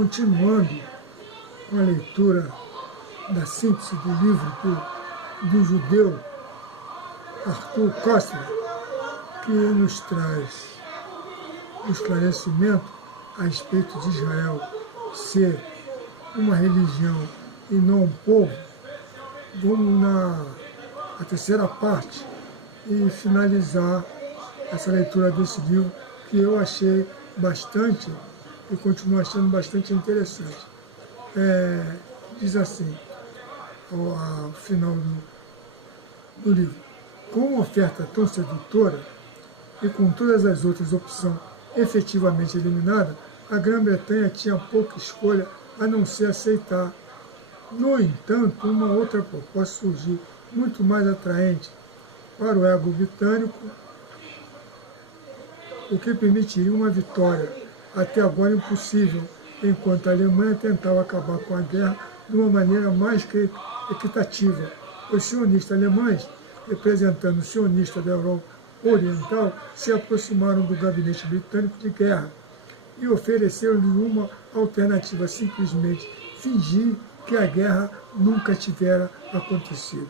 continuando com a leitura da síntese do livro do judeu Arthur Koestler, que nos traz o esclarecimento a respeito de Israel ser uma religião e não um povo. Vamos na terceira parte e finalizar essa leitura desse livro, que eu achei bastante e continuo achando bastante interessante. Diz assim, ao final do livro: com uma oferta tão sedutora e com todas as outras opções efetivamente eliminadas, a Grã-Bretanha tinha pouca escolha a não ser aceitar. No entanto, uma outra proposta surgiu, muito mais atraente para o ego britânico, o que permitiria uma vitória até agora impossível, enquanto a Alemanha tentava acabar com a guerra de uma maneira mais equitativa. Os sionistas alemães, representando os sionistas da Europa Oriental, se aproximaram do gabinete britânico de guerra e ofereceram-lhe uma alternativa: simplesmente fingir que a guerra nunca tivera acontecido.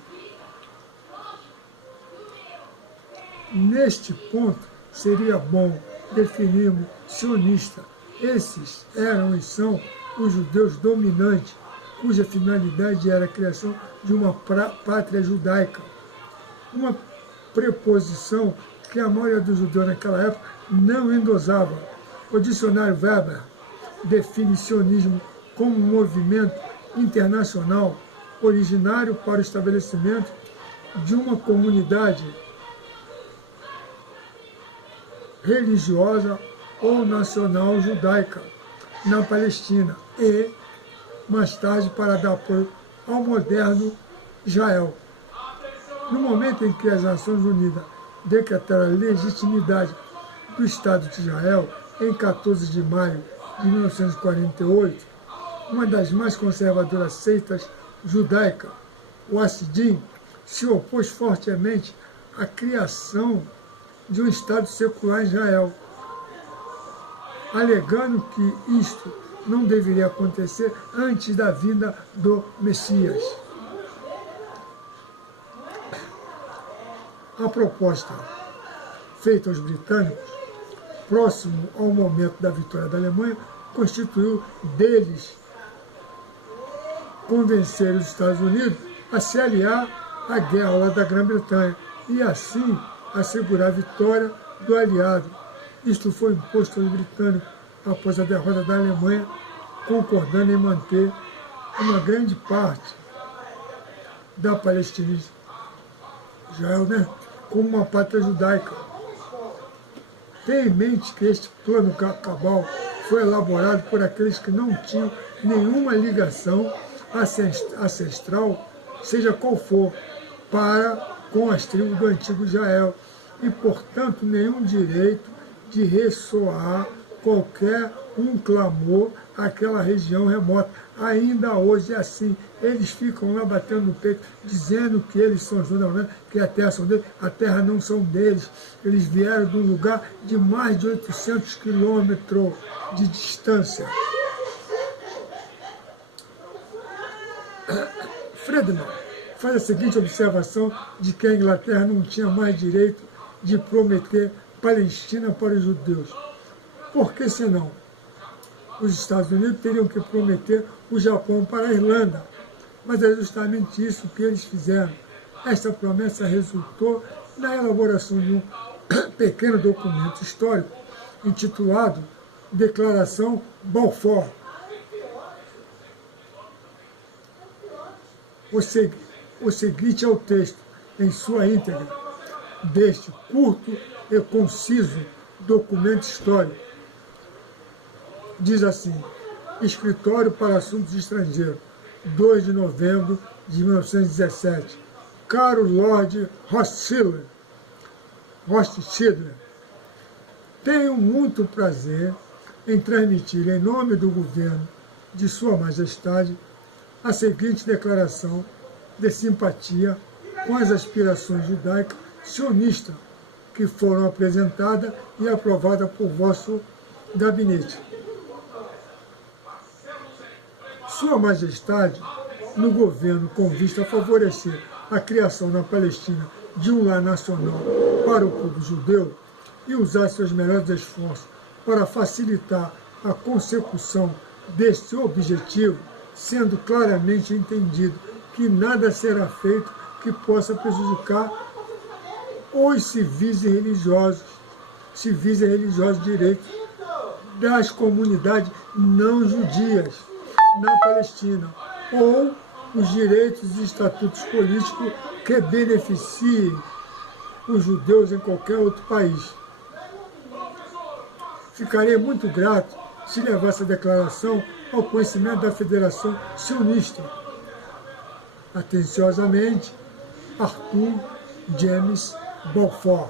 Neste ponto, seria bom definirmos sionista. Esses eram e são os judeus dominantes, cuja finalidade era a criação de uma pátria judaica. Uma preposição que a maioria dos judeus naquela época não endosava. O dicionário Weber define sionismo como um movimento internacional originário para o estabelecimento de uma comunidade religiosa ou nacional judaica na Palestina e, mais tarde, para dar apoio ao moderno Israel. No momento em que as Nações Unidas decretaram a legitimidade do Estado de Israel, em 14 de maio de 1948, uma das mais conservadoras seitas judaicas, o Hassidim, se opôs fortemente à criação de um Estado secular em Israel, alegando que isto não deveria acontecer antes da vinda do Messias. A proposta feita aos britânicos, próximo ao momento da vitória da Alemanha, constituiu deles convencer os Estados Unidos a se aliar à guerra ao lado da Grã-Bretanha e assim assegurar a vitória do aliado. Isto foi imposto aos britânicos após a derrota da Alemanha, concordando em manter uma grande parte da Palestina, Israel, como uma pátria judaica. Tenha em mente que este plano cabal foi elaborado por aqueles que não tinham nenhuma ligação ancestral, seja qual for, para com as tribos do antigo Israel, e, portanto, nenhum direito de ressoar qualquer clamor àquela região remota. Ainda hoje é assim. Eles ficam lá batendo no peito, dizendo que eles são judeus, que a terra são deles. A terra não são deles. Eles vieram de um lugar de mais de 800 quilômetros de distância. Friedman faz a seguinte observação de que a Inglaterra não tinha mais direito de prometer Palestina para os judeus. Por que senão? Os Estados Unidos teriam que prometer o Japão para a Irlanda. Mas é justamente isso que eles fizeram. Esta promessa resultou na elaboração de um pequeno documento histórico intitulado Declaração Balfour. O seguinte é o texto, em sua íntegra, deste curto e conciso documento histórico. Diz assim: Escritório para Assuntos Estrangeiros, 2 de novembro de 1917. Caro Lord Rothschild, tenho muito prazer em transmitir, em nome do governo de Sua Majestade, a seguinte declaração de simpatia com as aspirações judaicas sionistas que foram apresentadas e aprovadas por vosso gabinete. Sua Majestade, no governo com vista a favorecer a criação na Palestina de um lar nacional para o povo judeu e usar seus melhores esforços para facilitar a consecução deste objetivo, sendo claramente entendido que nada será feito que possa prejudicar os civis e religiosos direitos das comunidades não judias na Palestina, ou os direitos e estatutos políticos que beneficiem os judeus em qualquer outro país. Ficarei muito grato se levar essa declaração ao conhecimento da Federação Sionista. Atenciosamente, Arthur James Balfour.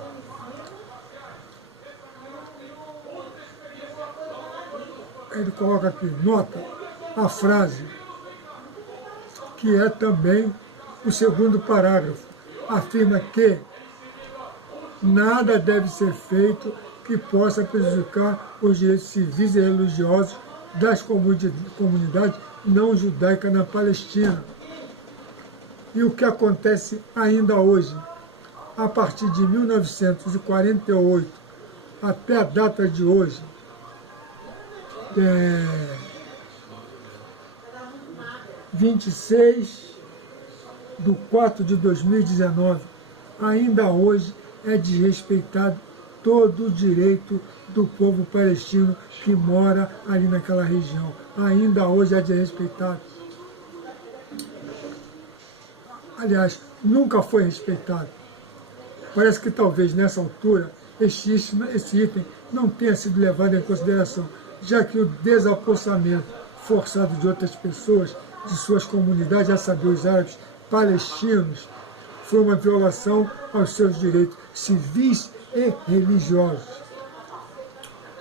Ele coloca aqui, nota a frase, que é também o segundo parágrafo, afirma que nada deve ser feito que possa prejudicar os direitos civis e religiosos das comunidades não judaicas na Palestina. E o que acontece ainda hoje, a partir de 1948 até a data de hoje, 26/4/2019, ainda hoje é desrespeitado todo o direito do povo palestino que mora ali naquela região. Ainda hoje é desrespeitado. Aliás, nunca foi respeitado. Parece que talvez nessa altura esse item não tenha sido levado em consideração, já que o desapossamento forçado de outras pessoas, de suas comunidades, a saber, os árabes palestinos, foi uma violação aos seus direitos civis e religiosos.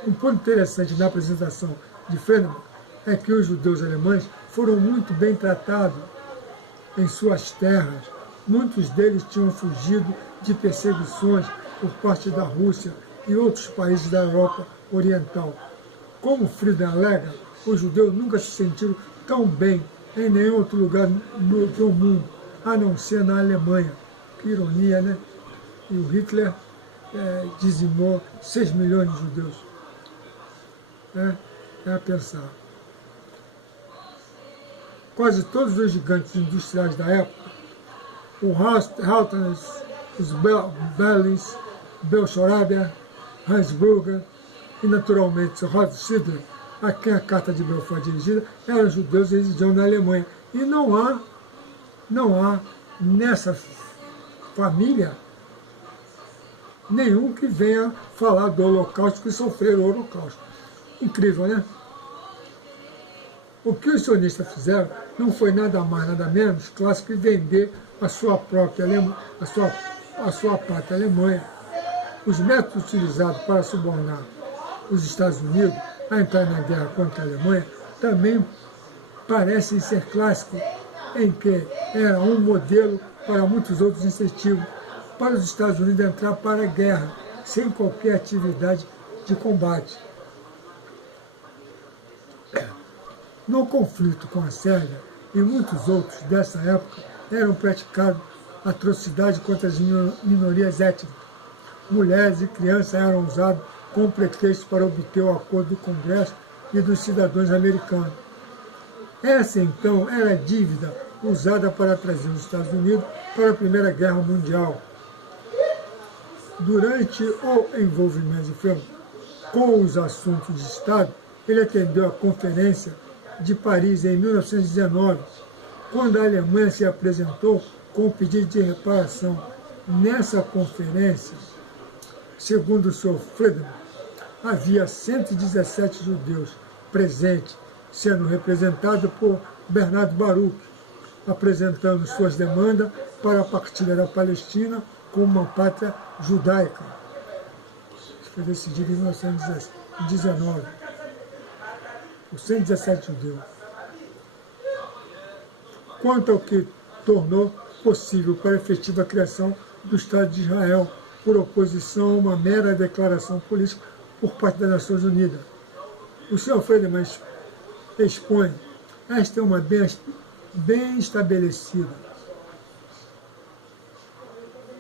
Um ponto interessante na apresentação de Friedemann é que os judeus alemães foram muito bem tratados em suas terras. Muitos deles tinham fugido de perseguições por parte da Rússia e outros países da Europa Oriental. Como Friedemann alega, os judeus nunca se sentiram tão bem em nenhum outro lugar do mundo, a não ser na Alemanha. Que ironia, né? E o Hitler dizimou 6 milhões de judeus. É a pensar. Quase todos os gigantes industriais da época, o Halters, os Bellins, Belchorabia, Hansburger e, naturalmente, o Rothschild, a quem a Carta de Belfort foi dirigida, eram judeus e residiam na Alemanha. E não há nessa família nenhum que venha falar do Holocausto, que sofreram o Holocausto. Incrível, né? O que os sionistas fizeram não foi nada mais, nada menos, claro, que vender a sua própria a sua pátria Alemanha. Os métodos utilizados para subornar os Estados Unidos a entrar na guerra contra a Alemanha também parecem ser clássicos, em que era um modelo para muitos outros incentivos para os Estados Unidos entrar para a guerra, sem qualquer atividade de combate. No conflito com a Sérvia e muitos outros dessa época, eram praticadas atrocidades contra as minorias étnicas. Mulheres e crianças eram usadas como pretexto para obter o acordo do Congresso e dos cidadãos americanos. Essa, então, era a dívida usada para trazer os Estados Unidos para a Primeira Guerra Mundial. Durante o envolvimento de Friedemann com os assuntos de Estado, ele atendeu a Conferência de Paris em 1919, quando a Alemanha se apresentou com o pedido de reparação. Nessa conferência, segundo o Sr. Friedemann, havia 117 judeus presentes, sendo representados por Bernard Baruch, apresentando suas demandas para a partilha da Palestina como uma pátria judaica. Isso foi decidido em 1919, por 117 judeus. Quanto ao que tornou possível para a efetiva criação do Estado de Israel, por oposição a uma mera declaração política por parte das Nações Unidas. O Sr. Friedemann expõe Esta é uma bem estabelecida.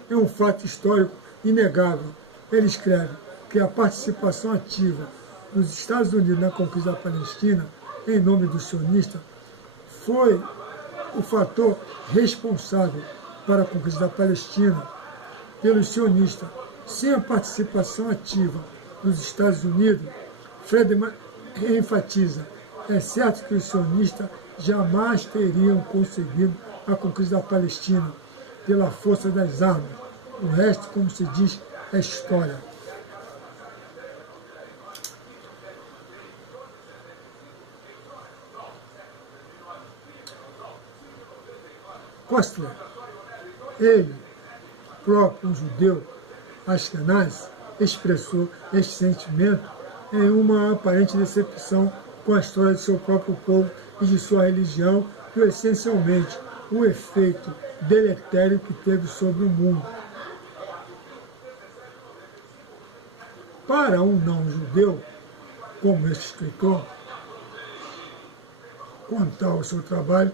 É um fato histórico inegável. Ele escreve que a participação ativa dos Estados Unidos na conquista da Palestina, em nome do sionista, foi o fator responsável para a conquista da Palestina pelos sionistas. Sem a participação ativa dos Estados Unidos, Friedman enfatiza, é certo que os sionistas jamais teriam conseguido a conquista da Palestina pela força das armas. O resto, como se diz, é história. Kostler, ele, próprio um judeu askenazi, expressou este sentimento em uma aparente decepção com a história de seu próprio povo e de sua religião e, essencialmente, o efeito deletério que teve sobre o mundo. Para um não-judeu, como este escritor, quanto ao seu trabalho,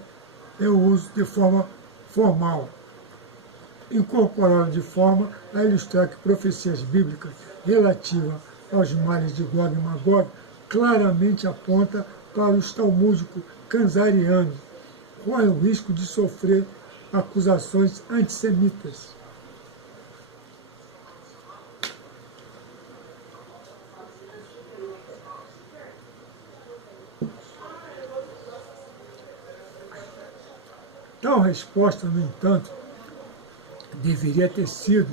eu uso de forma formal, incorporado de forma a ilustrar que profecias bíblicas relativas aos males de Gog e Magog claramente aponta para os talmúdicos kanzarianos, corre o risco de sofrer acusações antissemitas. Tal resposta, no entanto, deveria ter sido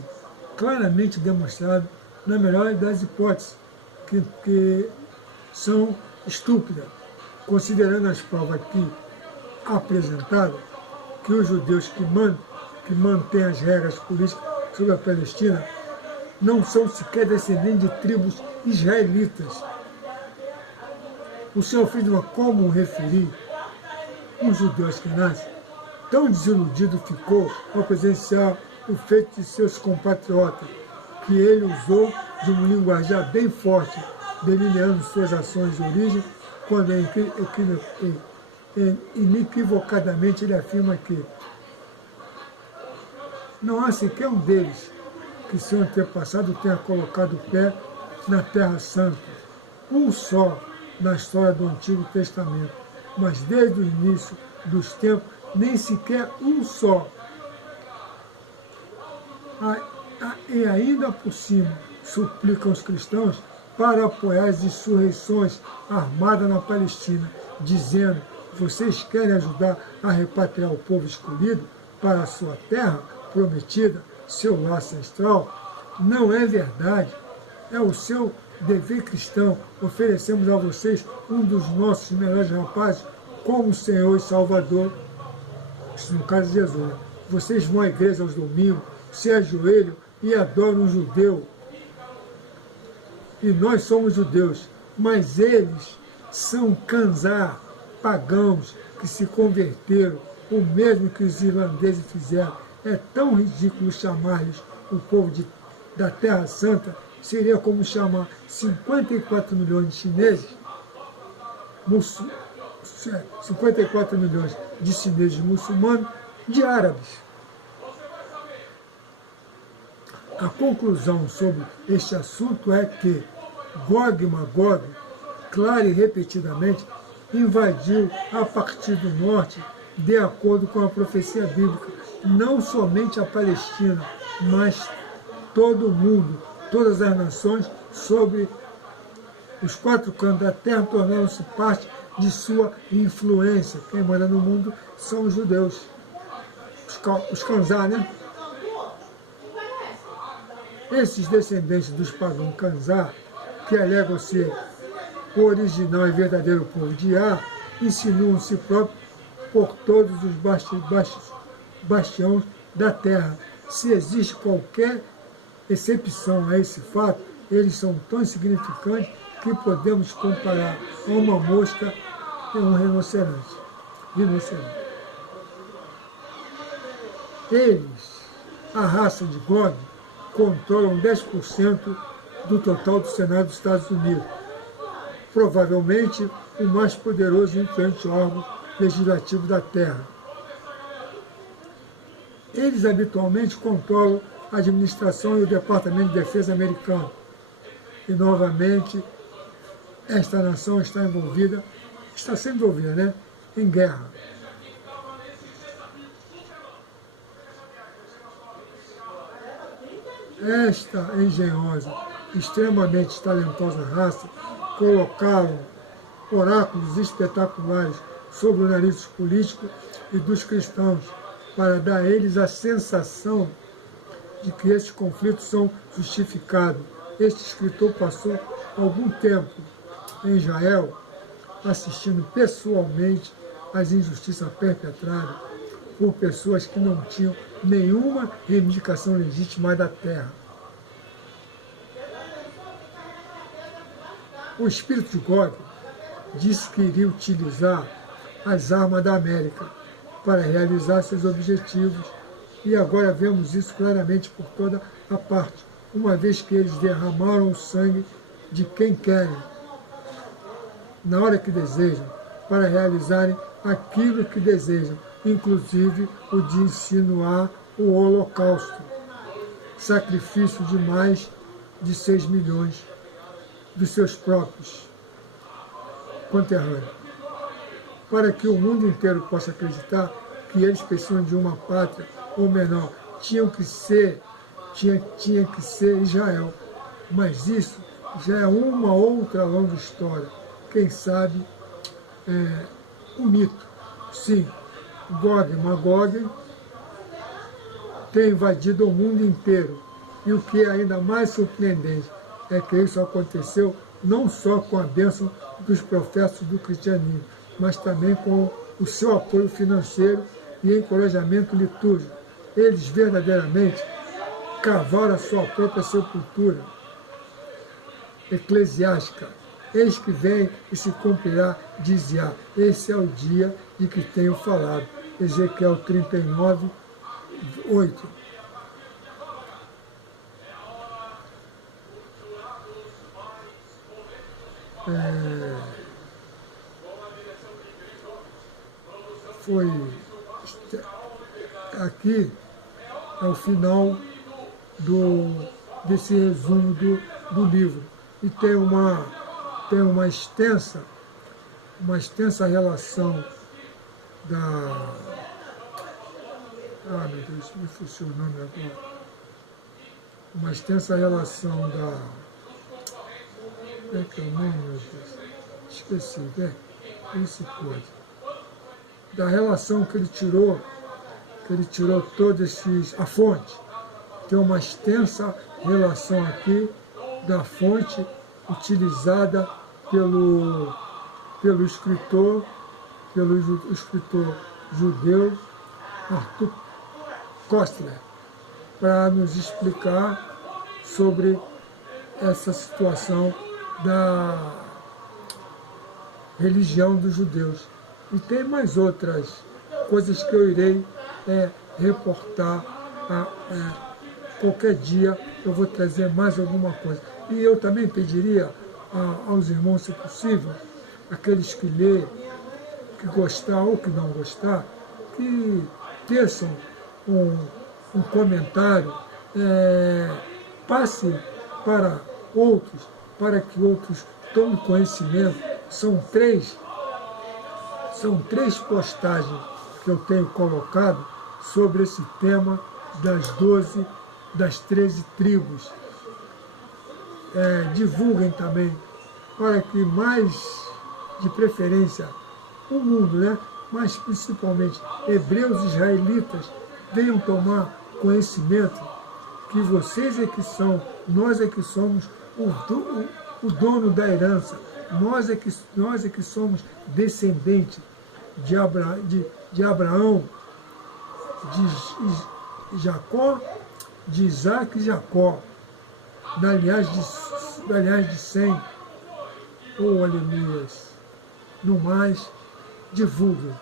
claramente demonstrado na melhor das hipóteses, que são estúpidas, considerando as provas aqui apresentadas, que os judeus que mantêm as regras políticas sobre a Palestina não são sequer descendentes de tribos israelitas. O senhor Friedman, como referi, um judeu askenazi, tão desiludido ficou ao presenciar o feito de seus compatriotas, que ele usou de um linguajar bem forte, delineando suas ações de origem, quando inequivocadamente ele afirma que não há sequer um deles que seu antepassado tenha colocado o pé na Terra Santa, um só na história do Antigo Testamento, mas desde o início dos tempos, nem sequer um só. E ainda por cima, suplicam os cristãos para apoiar as insurreições armadas na Palestina, dizendo, vocês querem ajudar a repatriar o povo escolhido para a sua terra prometida, seu lar ancestral? Não é verdade. É o seu dever cristão. Oferecemos a vocês um dos nossos melhores rapazes como Senhor e Salvador, no caso de Jesus. Vocês vão à igreja aos domingos, se ajoelham e adoram um judeu. E nós somos judeus, mas eles são kanzar, pagãos, que se converteram, o mesmo que os irlandeses fizeram. É tão ridículo chamar-lhes o povo da Terra Santa, seria como chamar 54 milhões de chineses, 54 milhões de chineses muçulmanos, de árabes. A conclusão sobre este assunto é que Gog e Magog, clara e repetidamente, invadiu a partir do norte, de acordo com a profecia bíblica, não somente a Palestina, mas todo o mundo, todas as nações, sobre os quatro cantos da terra, tornaram-se parte de sua influência. Quem manda no mundo são os judeus, os kanzar, né? Esses descendentes dos pagãos kanzar, que alegam ser o original e verdadeiro povo de Ar, insinuam-se próprios por todos os bastiões da terra. Se existe qualquer exceção a esse fato, eles são tão insignificantes que podemos comparar a uma mosca e um rinoceronte. Eles, a raça de Gog, controlam 10% do total do Senado dos Estados Unidos. Provavelmente o mais poderoso e influente órgão legislativo da Terra. Eles habitualmente controlam a administração e o Departamento de Defesa americano. E, novamente, esta nação está sendo envolvida, né, em guerra. Esta engenhosa, extremamente talentosa raça colocaram oráculos espetaculares sobre o nariz dos políticos e dos cristãos, para dar a eles a sensação de que esses conflitos são justificados. Este escritor passou algum tempo em Israel, assistindo pessoalmente às injustiças perpetradas por pessoas que não tinham nenhuma reivindicação legítima da terra. O espírito de God disse que iria utilizar as armas da América para realizar seus objetivos, e agora vemos isso claramente por toda a parte, uma vez que eles derramaram o sangue de quem querem, na hora que desejam, para realizarem aquilo que desejam, inclusive o de insinuar o holocausto, sacrifício de mais de 6 milhões dos seus próprios conterrâneos, para que o mundo inteiro possa acreditar que eles precisam de uma pátria, ou menor, tinha que ser Israel. Mas isso já é uma outra longa história. Quem sabe um mito. Sim, Gog e Magog tem invadido o mundo inteiro. E o que é ainda mais surpreendente é que isso aconteceu não só com a bênção dos profetas do cristianismo, mas também com o seu apoio financeiro e encorajamento litúrgico. Eles verdadeiramente cavaram a sua própria sepultura eclesiástica. Eis que vem e se cumprirá, dizia. Esse é o dia de que tenho falado. Ezequiel 39, 8. Aqui é o final desse resumo do livro. E tem uma extensa relação da... Ah, meu Deus, me fugiu o nome agora. Uma extensa relação da... Como é que é o nome, meu Deus? Esqueci, né? Esse pode. Da relação que ele tirou todos esses... A fonte. Tem uma extensa relação aqui da fonte utilizada pelo escritor judeu Arthur Koestler, para nos explicar sobre essa situação da religião dos judeus. E tem mais outras coisas que eu irei reportar. Qualquer dia eu vou trazer mais alguma coisa. E eu também pediria aos irmãos, se possível, aqueles que lê, que gostar ou que não gostar, que teçam um comentário, passe para outros, para que outros tomem conhecimento. São três postagens que eu tenho colocado sobre esse tema das 13 tribos. Divulguem também, para que mais, de preferência, o mundo, né? Mas principalmente hebreus e israelitas, venham tomar conhecimento que vocês é que são, nós é que somos o dono da herança, nós é que somos descendentes de Abraão, de Jacó, de Isaac e Jacó, da linhagem de Sem. Oh, aleluias! No mais, divulguem.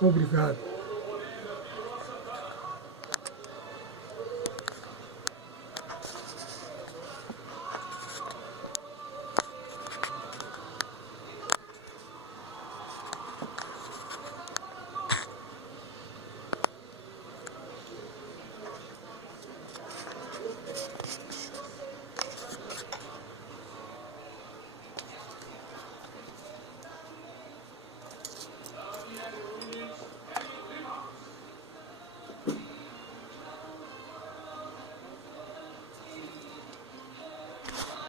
Obrigado.